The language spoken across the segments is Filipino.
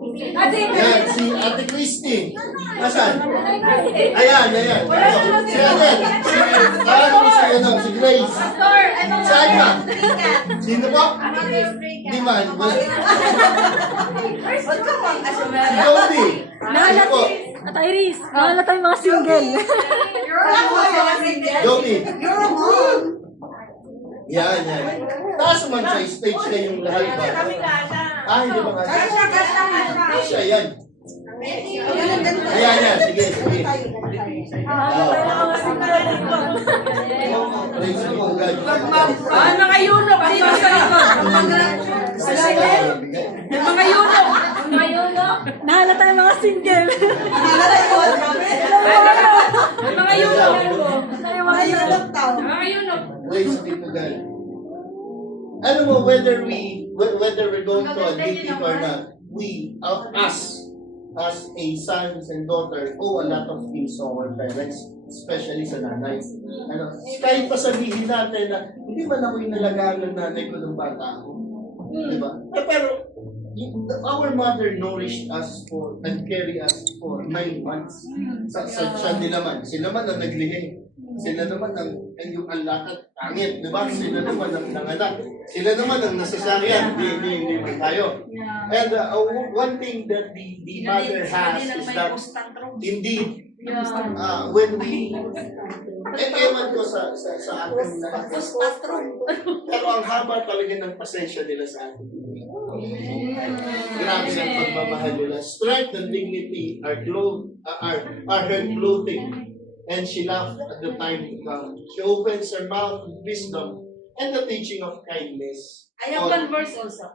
Yan, si Ate Christy. Asan? Ayan. Si Anet. Si Grace. Saan ka? Sino po? Di man. Si Jody. Sino po? At Iris, nahala tayong mga single. Jody. Yan. Taas man sa stage kayong lahat ba? Hindi ba nga? Siya, yan. Ayan. Sige. Praise the Lord. Mga yunok, dito sa likod. Mga yunok. Nahala tayong mga single. Mga yunok. Praise be to God. Ano mo, whether we're going to admit it or not, we, us, as a sons and daughters, owe a lot of things to our parents, especially sa nanay. Kahit pa sabihin natin na, hindi man ako inalagaan ng nanay ko ng bata ako. Diba? Pero, our mother nourished us and carried us for 9 months. Siya naman. Sila man ang naglihi. Sila naman ang yung alakat pangit, di ba? Sila naman ang nanganak. Sila naman ang nasasaryan. Hindi man tayo. And one thing that the mother has is that indeed, when we ewan ko sa akin na pero ang haba talaga ng pasensya nila sa atin. Grabe ang pagmamahal nila. Strength and dignity are her clothing. And she laughed at the time to come. She opens her mouth with wisdom and the teaching of kindness. I have one verse also.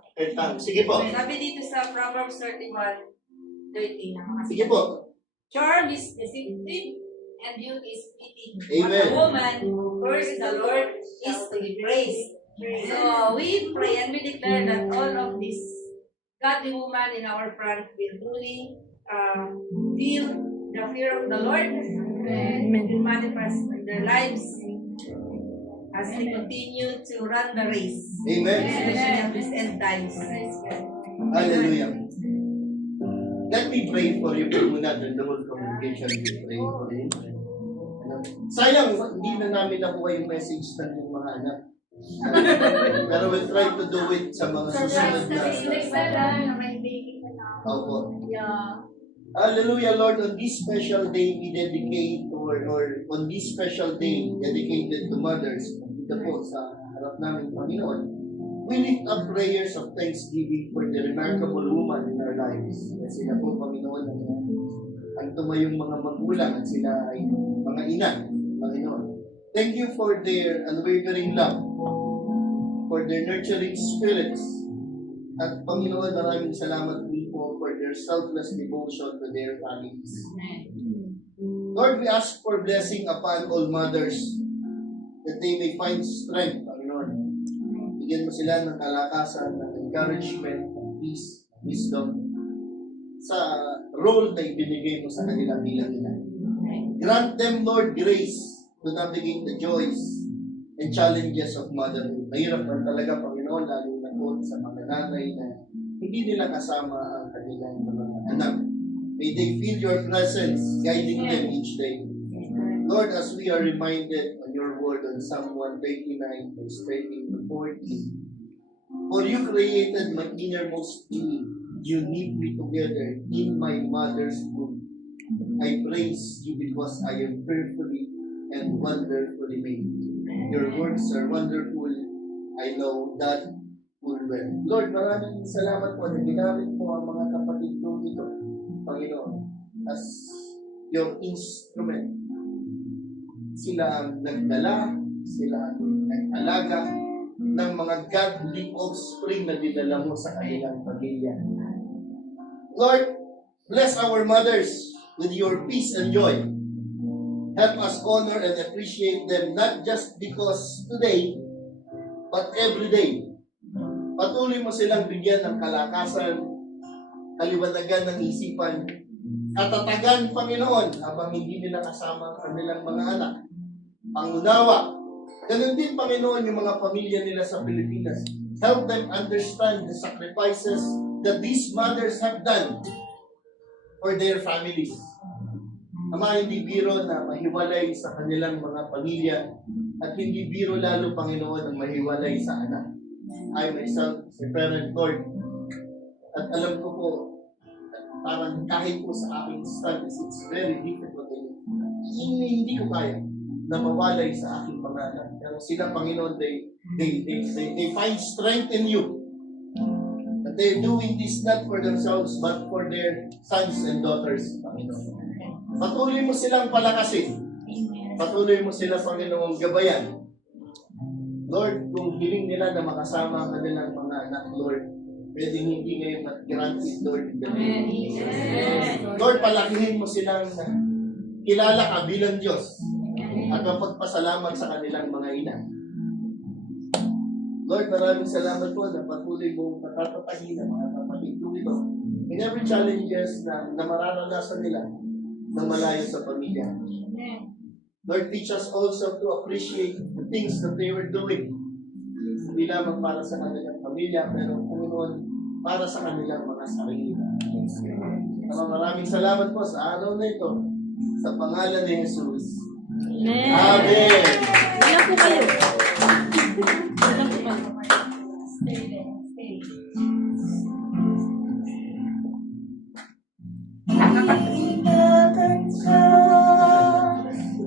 Sige po. Sabi dito sa Proverbs 31:13. Sige po. Charm is deceiving and youth is fleeting. Amen. But a woman, first the Lord, is to be praised. So we pray and we declare that all of this godly woman in our front will truly feel the fear of the Lord and will manifest in their lives as they continue to run the race. Amen. Especially at these end times. Hallelujah. Let me pray for you muna. The whole congregation will pray for you. Sayang, hindi na namin nakuha yung message ng yung mga anak. Pero we'll try to do it sa mga susunod na. Opo. Hallelujah, Lord. On this special day, we dedicate, or on this special day dedicated to mothers, dito po sa harap namin, Panginoon, we lift up prayers of thanksgiving for the remarkable woman in our lives. Kasi sila po, Panginoon, ang tumayong mga magulang at sila ay mga ina, Panginoon. Thank you for their unwavering love, for their nurturing spirits. At Panginoon, maraming salamat din po for their selfless devotion to their families. Lord, we ask for blessing upon all mothers that they may find strength, Panginoon. Bigyan mo sila ng kalakasan, ng encouragement, ng peace, wisdom sa role na ibinigay mo sa kanila bilang ina. Grant them, Lord, grace to navigate the joys and challenges of motherhood. Mahirap man talaga, Panginoon, lalo na po sa mga nanay na hindi nila kasama ang kanilang mga anak. May they feel your presence guiding them each day. Lord, as we are reminded on your word on Psalm 139, verse 13 to 14, for you created my innermost being, you knit me together in my mother's womb. I praise you because I am fearfully and wonderfully made. Your works are wonderful. I know that full well. Lord, maraming salamat po na ginamit po ang mga kapatid ko ito, Panginoon, as your instrument. Sila ang nagdala, sila ang nag-alaga ng mga godly offspring na dinala mo sa kanilang pamilya. Lord, bless our mothers with your peace and joy. Help us honor and appreciate them not just because today, but every day. Patuloy mo silang bigyan ng kalakasan, kaliwanagan ng isipan, katatagan, Panginoon, habang hindi nila kasama ang kanilang mga anak. Pangunawa. Ganun din, Panginoon, yung mga pamilya nila sa Pilipinas. Help them understand the sacrifices that these mothers have done for their families. Ama, hindi biro na mahiwalay sa kanilang mga pamilya at hindi biro lalo, Panginoon, ang mahiwalay sa anak. I myself, si parent, Lord, at alam ko po, parang kahit po sa aking studies, it's very difficult. Hindi ko kaya na mawalay sa aking pangalan. Pero sila, Panginoon, they find strength in you. That they're doing this not for themselves, but for their sons and daughters, Panginoon. Patuloy mo silang palakasin. Patuloy mo sila, Panginoong, gabayan. Lord, kung hiling nila na makasama ang kanilang mga anak, Lord, pwedeng hindi ngayon mag-granted, Lord, in the name of Jesus. Lord, palakihin mo silang kilala ka bilang Diyos at mapagpasalamat sa kanilang mga ina. Lord, maraming salamat po na patuloy mong natatatahin ang mga kapatid ko ito in every challenges na mararanasan nila ng malayo sa pamilya. Lord, teach us also to appreciate the things that they were doing. Hindi lamang para sa kanilang pamilya, pero Panginoon, para sa kanilang mga sarili. Maraming salamat po sa araw na ito. Sa pangalan ni Jesus. Amen. Amen. Ilan po kayo? Ilan po kayo? Stay there. Stay. Ingatan ka,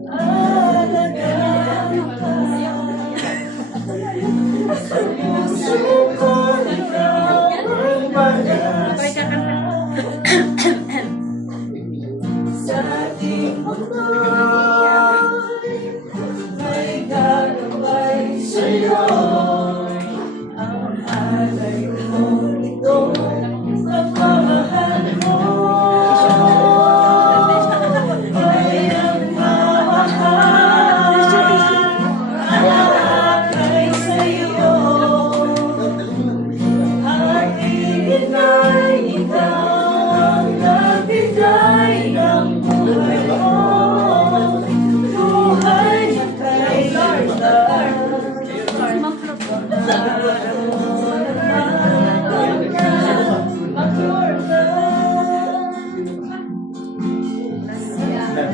alagaan ka, sa puso ko ikaw ang pag-asa. Sa ating mundo, may gagabay sa'yo. Ang alay mo ito, pagmamahal mo. Ay ang mamahal, alakay sa'yo. Aking inay, ikaw ang nagbigay ng buhay mo. Buhay na kay Lord.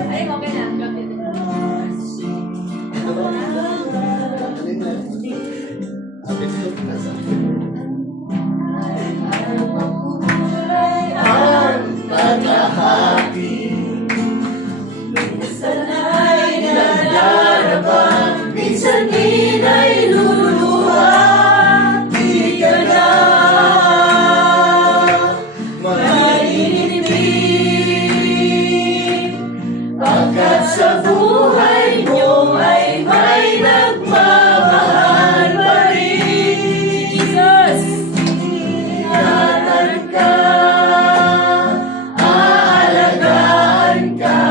Ay, okay na. Ang taghahati, Sana'y nadarabang, minsan din ay luluha. Di ka na maninibig, pagkat sa buhay niyo ay may nagmamahal pa rin. Jesus! Ingatan ka, aalagaan ka.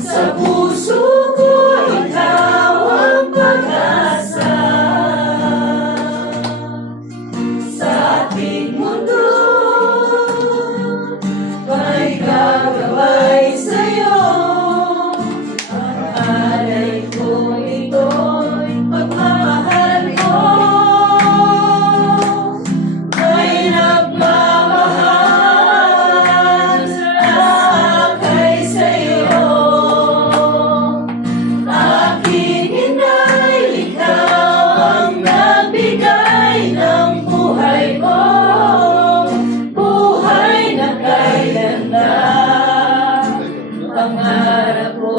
Sa puso ko ikaw ang pag-asa. Sa ating mundo, may gagabay sa'yo. Ang alay ko ito'y pagmamahal ko. May nagmamahal, alakay sa'yo. Aking inay, ikaw ang nagbigay ng buhay mo. Buhay na kay ganda, pangarap ko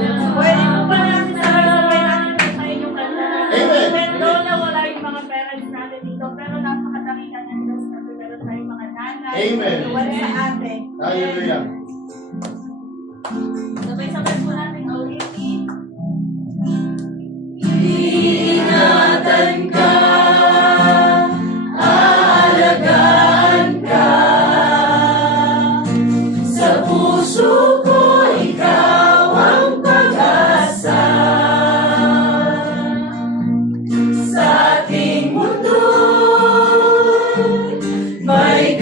na Pwede mo ba natin sabay natin kantahin yung kanta? Amen. Kwento na wala yung mga parents natin dito, pero napakadakilan ng Diyos na meron tayong mga nanay. Amen. Wala sa ate. Hallelujah. Sabay-sabay po natin ulitin. ingatan ka, aalagaan ka. Sa puso ko ikaw ang pag-asa. Sa ating mundo, may